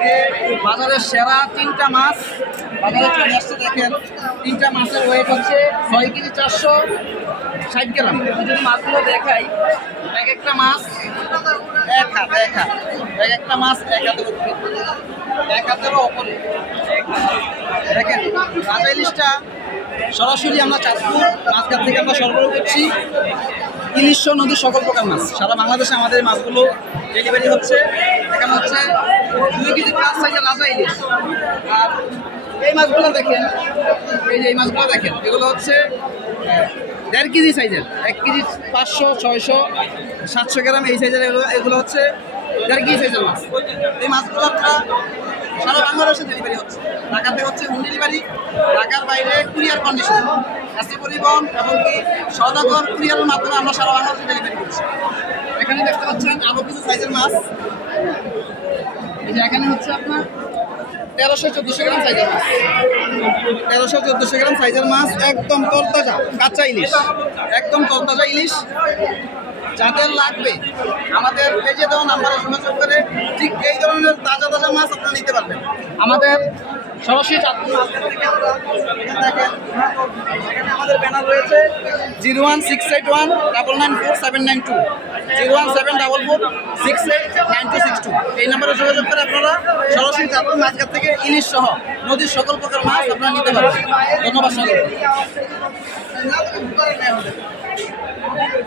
আজকে বাজারের সেরা 3টা মাছ বাজারে চলে আসছে। দেখেন 3টা মাছের ওয়েট হচ্ছে 6 কেজি 460 গ্রাম। যদি মাছগুলো দেখাই, এক একটা মাছ এক হাত, এক একটা মাছ এক হাতের উপরে, এক হাতেরও ওপরে। দেখেন রাজা ইলিশটা সরাসরি আমরা চাঁদপুর মাছঘাট থেকে আমরা সরবরাহ করছি। ইলিশ নদীর সকল প্রকার মাছ সারা বাংলাদেশে আমাদের এই মাছগুলো ডেলিভারি হচ্ছে। এখানে হচ্ছে 2 কেজি প্লাস সাইজের রাজা ইলিশ। আর এই মাছগুলো দেখেন, এই যে এই মাছগুলো দেখেন, এগুলো হচ্ছে 1.5 কেজি সাইজের, 1 কেজি 500, 600, 700 গ্রাম এই সাইজের। এগুলো হচ্ছে 1.5 কেজি সাইজের মাছ। এই মাছগুলো আপনারা সারা বাংলাদেশে ডেলিভারি হচ্ছে। ঢাকাতে হচ্ছে হোম ডেলিভারি, ঢাকার বাইরে কুরিয়ার কন্ডিশন, এসি পরিবহন এমনকি সওদাগর কুরিয়ারের মাধ্যমে আমরা সারা বাংলাদেশে ডেলিভারি করছি। এখানে দেখতে পাচ্ছেন আরও কিছু সাইজের মাছ। এই যে এখানে হচ্ছে আপনার 1300-1400 গ্রাম সাইজের মাছ, 1300-1400 গ্রাম সাইজের মাছ, একদম তরতাজা কাঁচা ইলিশ, একদম তরতাজা ইলিশ। যাদের লাগবে আমাদের পেজে দেওয়া নাম্বারে যোগাযোগ করে ঠিক এই ধরনের তাজা তাজা মাছ আপনারা নিতে পারবেন। আমাদের সরাসরি চাঁদপুর মার্কেট থেকে আমরা দেখেন, এখানে আমাদের ব্যানার রয়েছে 01681994792, 01744689262। এই নাম্বারে যোগাযোগ করে আপনারা সরাসরি চাঁদপুর মাছঘাট থেকে ইলিশ সহ নদীর সকল প্রকার মাছ আপনারা নিতে পারবেন। ধন্যবাদ সকলকে।